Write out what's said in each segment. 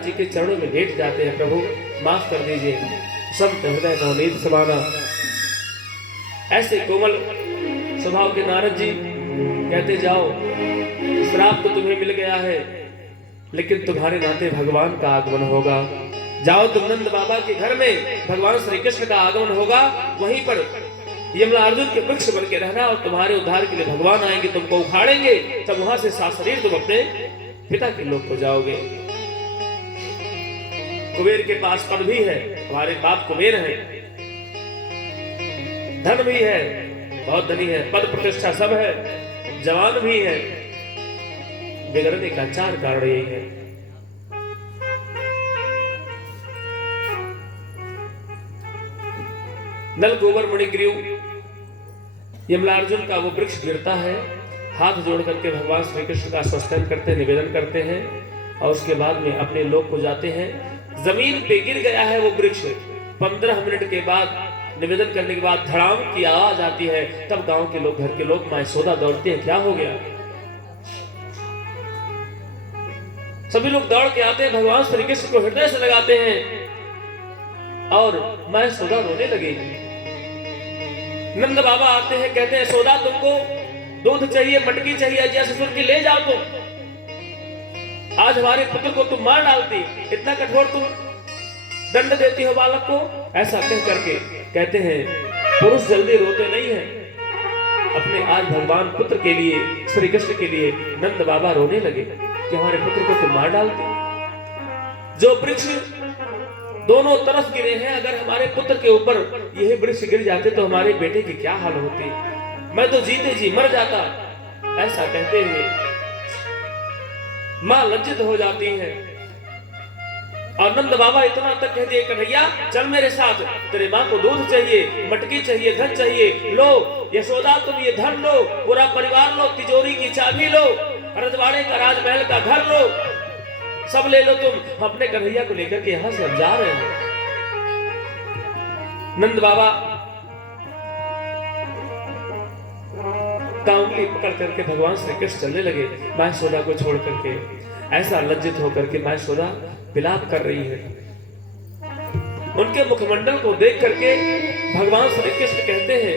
जी के चरणों में लेट जाते हैं। प्रभु माफ कर दीजिए, संत हृदय नवनीत समाना। ऐसे कोमल स्वभाव के नारद जी कहते जाओ, श्राप तो तुम्हें मिल गया है, लेकिन तुम्हारे नाते भगवान का आगमन होगा। जाओ तुम नंद बाबा के घर में, भगवान श्री कृष्ण का आगमन होगा। वहीं पर यमला अर्जुन के वृक्ष बन के रहना और तुम्हारे उद्धार के लिए भगवान आएंगे, तुमको उखाड़ेंगे। तब वहां से साशरीर तुम अपने पिता के लोक को जाओगे। कुबेर के पास पद भी है, हमारे बाप कुबेर है, धन भी है, बहुत धनी है, पद प्रतिष्ठा सब है, जवान भी है। बिगड़ने का चार कारण यही है। नल गोबर मणिग्रीव यमलार्जुन का वो वृक्ष गिरता है, हाथ जोड़ करके भगवान श्री कृष्ण का स्वस्तन करते, निवेदन करते हैं और उसके बाद में अपने लोक को जाते हैं। जमीन पे गिर गया है वो वृक्ष। 15 मिनट के बाद निवेदन करने के बाद धड़ाम की आवाज आती है। तब गांव के लोग, घर के लोग मां यशोदा दौड़ते हैं, क्या हो गया? सभी लोग दौड़ के आते हैं, भगवान श्री कृष्ण को हृदय से लगाते हैं और मां यशोदा रोने लगी। नंद बाबा आते हैं, कहते हैं यशोदा तुमको दूध चाहिए, मटकी चाहिए, जैसे सुन के ले जाओ तुम। आज हमारे पुत्र को तुम मार डालती, इतना कठोर तुम दंड देती हो बालक को। ऐसा कह करके कहते हैं पुरुष जल्दी रोते नहीं है। अपने आज भगवान पुत्र के लिए, श्री कृष्ण के लिए नंद बाबा रोने लगे कि हमारे पुत्र को तुम मार डालती। जो वृक्ष दोनों तरफ गिरे हैं, अगर हमारे पुत्र के ऊपर यही वृक्ष गिर जाते तो हमारे बेटे की क्या हाल होती? मैं तो जीते जी मर जाता। ऐसा कहते हुए मां लज्जित हो जाती है और नंद बाबा इतना तक कह दिए, कन्हैया चल मेरे साथ, तेरे मां को दूध चाहिए, मटकी चाहिए, धन चाहिए। लो यशोदा तुम ये धन लो, पूरा परिवार लो, तिजोरी की चाबी लो, रजवाड़े का राजमहल का घर लो, सब ले लो तुम। अपने कन्हैया को लेकर के यहां से हम जा रहे हैं। नंद बाबा का उंगली पकड़ करके भगवान श्री कृष्ण चलने लगे, मां यशोदा को छोड़ करके। ऐसा लज्जित होकर के मां यशोदा विलाप कर रही है। उनके मुखमंडल को देख करके भगवान श्री कृष्ण कहते हैं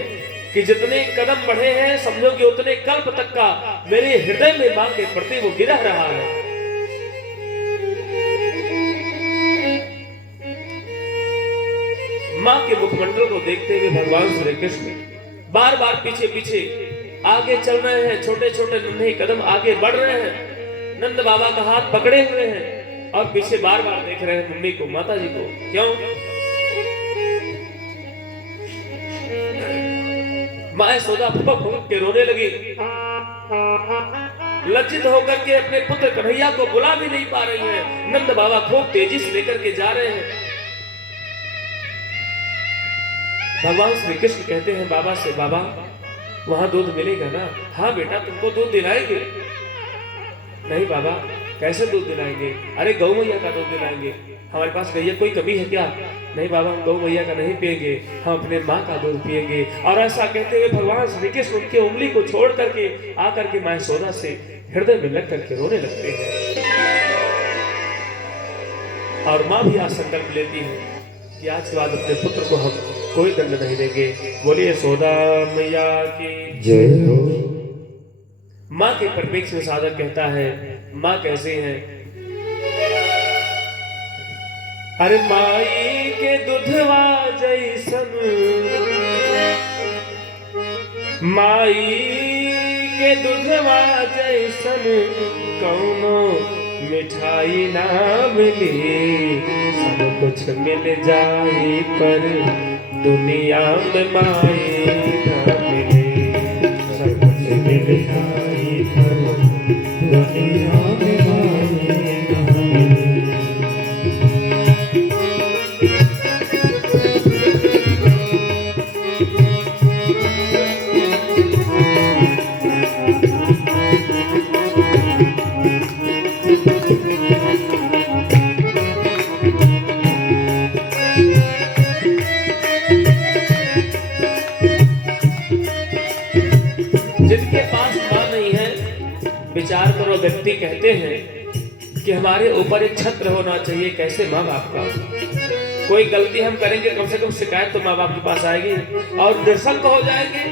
कि जितने कदम बढ़े हैं, समझो कि उतने कल्प तक का मेरे हृदय में मां के प्रति वो गिरह रहा है। मां के मुखमंडल को देखते हुए भगवान श्री कृष्ण बार बार पीछे पीछे आगे चल रहे हैं, छोटे छोटे नन्हे कदम आगे बढ़ रहे हैं। नंद बाबा का हाथ पकड़े हुए हैं और पीछे बार बार देख रहे हैं मम्मी को, माता जी को। क्यों? मां यशोदा फुपक फुपक के रोने लगी। लज्जित होकर के अपने पुत्र कन्हैया को बुला भी नहीं पा रही है। नंद बाबा खूब तेजी से लेकर के जा रहे हैं। भगवान श्री कृष्ण कहते हैं बाबा से, बाबा वहां दूध मिलेगा ना? हाँ बेटा तुमको दूध दिलाएंगे। नहीं बाबा कैसे दूध दिलाएंगे? अरे गौ मैया का दूध दिलाएंगे। हमारे पास गैया कोई कमी है क्या? नहीं बाबा हम गौ मैया का नहीं पिएंगे, हम अपने माँ का दूध पिएंगे। और ऐसा कहते हुए भगवान श्री कृष्ण उनकी उंगली को छोड़ करके आकर के मां यशोदा से हृदय में लग करके रोने लगते हैं। और मां भी आज संकल्प लेती है कि आज के बाद अपने पुत्र को हम कोई दंड नहीं देंगे। बोलिए यशोदा मैया की जय हो। मां के परिप्रेक्ष्य में साधक कहता है मां कैसे है? अरे माई के दुधवा जैसन, माई के दुधवा जैसन कौनो मिठाई ना मिली। सब कुछ मिल जाए पर दुनिया में माई ना मिली। सब कुछ मिल जाए पर दुनिया में माई ना मिली। जिनके पास मां नहीं है, विचार करो, व्यक्ति कहते हैं कि हमारे ऊपर एक छत्र होना चाहिए। कैसे? माँ बाप का। कोई गलती हम करेंगे कम से कम शिकायत तो माँ बाप के पास आएगी, और निशंक हो जाएंगे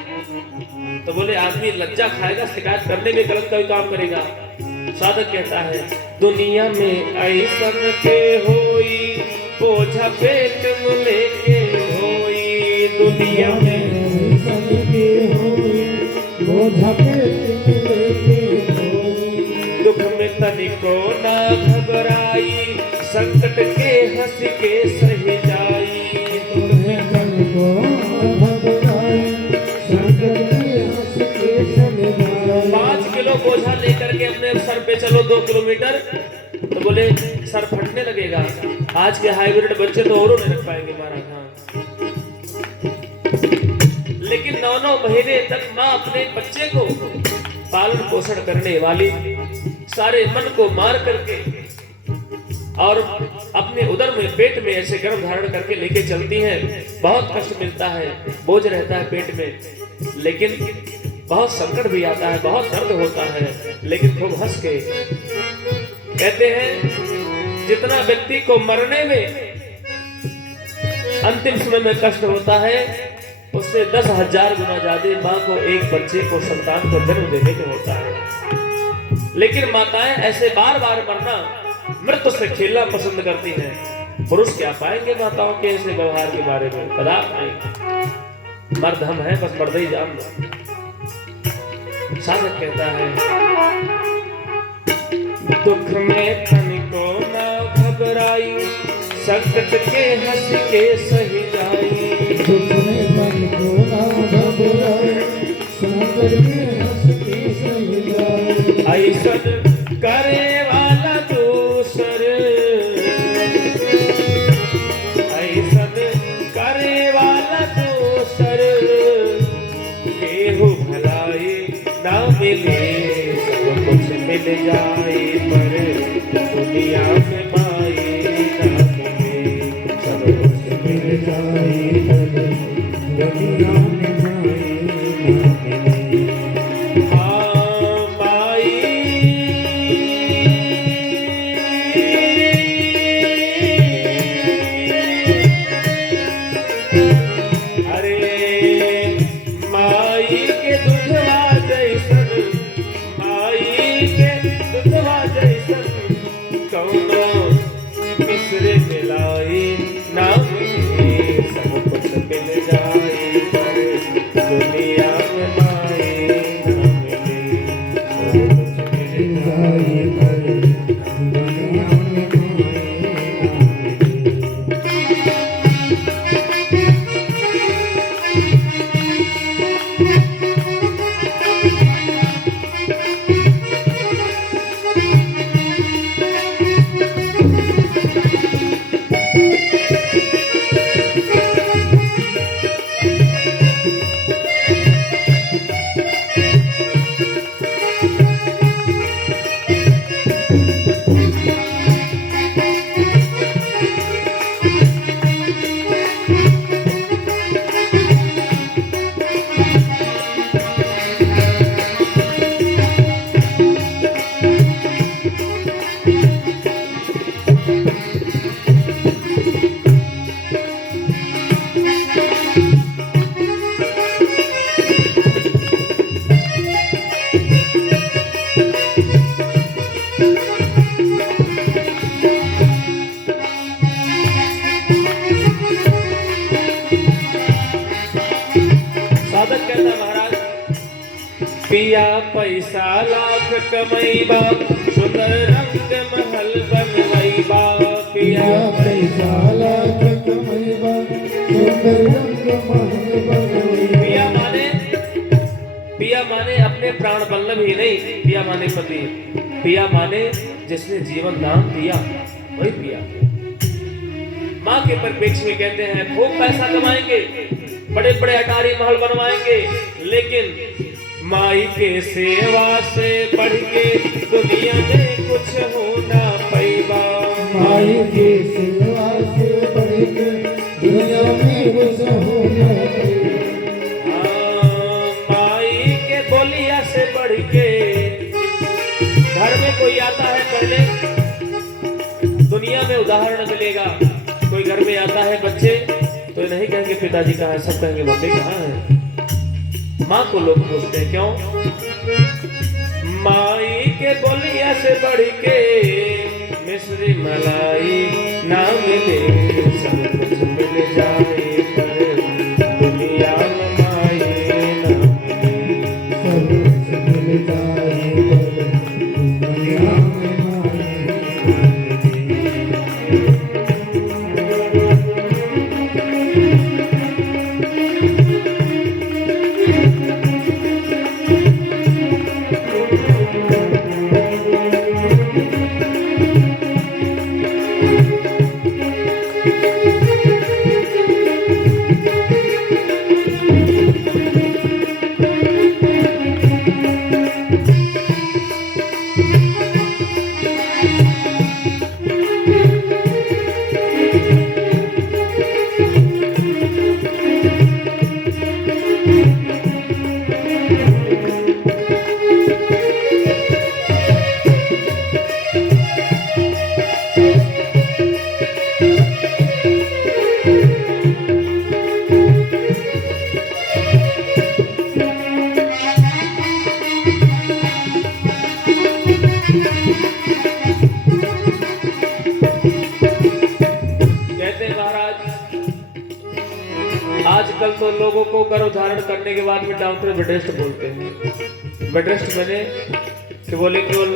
तो बोले आदमी लज्जा खाएगा, शिकायत करने में गलत कोई काम करेगा। साधक कहता है दुनिया में ऐसन के होई बोझा पेट में लेके होई, दुनिया में ऐसन के होई बोझा पेट में लेके होई, दुख में तनिको ना घबराई संकट के हंस के सही जाई, दुख में तनिको ना घबराई संकट के हंस के सही जाई। 5 किलो बोझा लेकर के अपने सर पे चलो 2 किलोमीटर तो बोले सर फटने लगेगा। आज के हाइब्रिड बच्चे तो औरों नहीं रख पाएंगे महाराज। लेकिन 9-9 महीने तक माँ अपने बच्चे को पालन पोषण करने वाली, सारे मन को मार करके और अपने उदर में पेट में ऐसे गर्भ धारण करके लेके चलती हैं। बहुत कष्ट मिलता है, बोझ रहता है पेट में, लेकिन बहुत संकट भी आता है, बहुत दर्द होता है, लेकिन खूब हंस के कहते हैं जितना व्यक्ति को मरने में अंतिम समय में कष्ट होता है उससे 10,000 गुना ज्यादा माँ को एक बच्चे को, संतान को जन्म देने में होता है। लेकिन माताएं ऐसे बार बार मरना, मृत्यु से खेलना पसंद करती हैं। पुरुष क्या पाएंगे माताओं के ऐसे व्यवहार के बारे में? कदाप नहीं। मर्द हम हैं, बस मर्द ही जान दो। साधक कहता है दुख में तनिको ना घबराई संकट के हंस के सही जाई, दुख में तनिको ना घबराई संकट के हंस के सही जाई, ऐसन करे वाला दूसर, ऐसन करे वाला दूसर केहू भलाई ना मिले, सब कुछ मिल जाए पर दुनिया में माई ना मिले, सब कुछ मिल जाए पर दुनिया में माई ना मिले। हाँ माई अरे माई के दुधवा जैसन, माई के दुधवा जैसन कौनो मिश्र मिलाई ना मिले, सब कुछ मिल जाए पर दुनिया में माई ना मिले, सब कुछ मिल जाए पर दुनिया में माई पिया पैसा लाख कमैबा सुंदर रंग महल बनवैबा, पिया पैसा लाख कमैबा सुंदर रंग महल बनवैबा। पिया माने अपने प्राण बल्लभ ही नहीं, पिया माने पति, पिया माने जिसने जीवन दान दिया वही पिया। माँ के परिप्रेक्ष्य में कहते हैं खूब पैसा कमाएंगे, बड़े बड़े अटारी महल बनवाएंगे, लेकिन माई के सेवा से बढ़ के दुनिया में कुछ होना पैबा, माई के सेवा से बढ़ के दुनिया में कुछ होना पैबा। माई के बोलिया से बढ़ के घर में कोई आता है पहले उदाहरण मिलेगा। कोई घर में आता है बच्चे तो नहीं कहेंगे पिताजी कहाँ है, सब कहेंगे मम्मी कहाँ है। माँ को लोग पूछते हैं क्यों? माई के बोलिया से बढ़ के मिश्री मलाई ना मिले, सब कुछ मिल जाए पर दुनिया में माई ना मिले। सब कुछ मिल जाए पर दुनिया में आजकल तो लोगों को गर्भधारण करने के बाद में डॉक्टर बेड रेस्ट बोलते हैं। बेड रेस्ट बने कि बोले केवल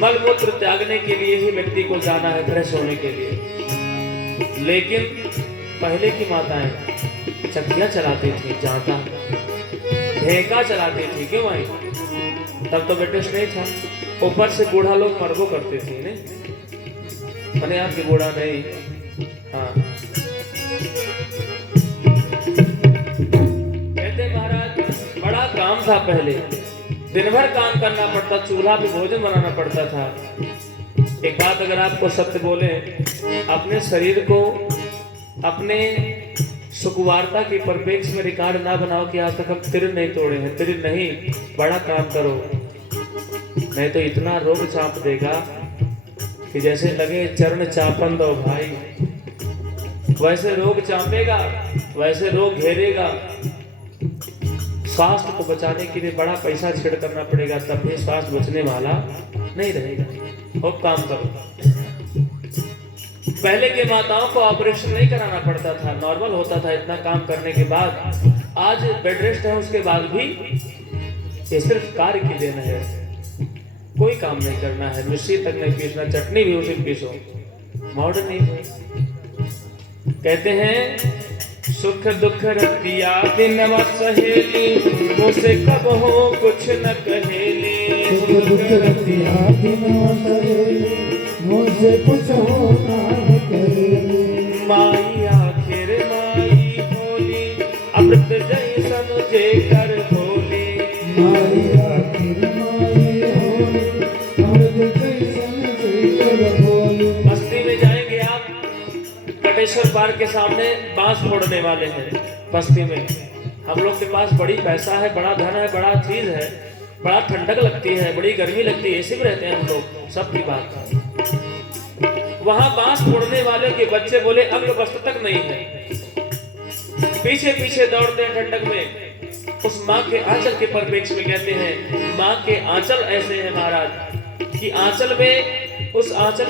मल मूत्र त्यागने के लिए ही व्यक्ति को जाना है, फ्रेश होने के लिए। लेकिन पहले की माताएं चक्कियां चलाती थी, जाता ढेका चलाती थी, क्यों भाई? तब तो बेड रेस्ट नहीं था। ऊपर से बूढ़ा लोग मरबो करते थे, नहीं मैंने आपकी बूढ़ा नहीं। हाँ बड़ा काम था पहले, दिन भर काम करना पड़ता, चूल्हा पे भोजन बनाना पड़ता था। एक बात अगर आपको सत्य बोले, अपने शरीर को अपने सुकुवारता की परिप्रेक्ष्य में रिकॉर्ड ना बनाओ कि आज तक हम तिर नहीं तोड़े हैं। तिर नहीं, बड़ा काम करो, नहीं तो इतना रोग चाप देगा कि जैसे लगे चरण चापन दो भाई। वैसे रोग चापेगा, वैसे रोग घेरेगा। स्वास्थ्य को बचाने के लिए बड़ा पैसा छेड़ करना पड़ेगा, तब भी स्वास्थ्य बचने वाला नहीं रहेगा। खूब काम करो। पहले के माताओं को ऑपरेशन नहीं कराना पड़ता था, नॉर्मल होता था इतना काम करने के बाद। आज बेड रेस्ट है, उसके बाद भी ये सिर्फ कार्य की देन है, कोई काम नहीं करना है। मिर्ची तक नहीं पीसना, चटनी भी उसी पीसो, मॉडर्न नहीं। कहते हैं सुख दुख रतिया दिन सहेली, मुझसे कब हो कुछ न कहेली। सुख दुख रतिया दिन सहेली, मुझसे कुछ हो न कहेली। माई आखिर माई होली, अमृत जैसन जे कर भोली। माई आखिर माई होली, अमृत जैसन जे कर भोली। बस्ती में जाएंगे आप, कटेश्वर पार्क के सामने बांस फोड़ने वाले हैं बस्ती में। हम लोग के पास बड़ी पैसा है, बड़ा धन है, बड़ा चीज है, बड़ा ठंडक लगती है, बड़ी गर्मी लगती है, एसी में रहते हैं हम लोग, सबकी बात है। वहां बांस फोड़ने वाले के बच्चे बोले अंग वस्त्र तक नहीं है, पीछे पीछे दौड़ते हैं ठंडक में। उस माँ के आंचल के परिप्रेक्ष्य में कहते हैं, माँ के आंचल ऐसे हैं महाराज कि आंचल में, उस आंचल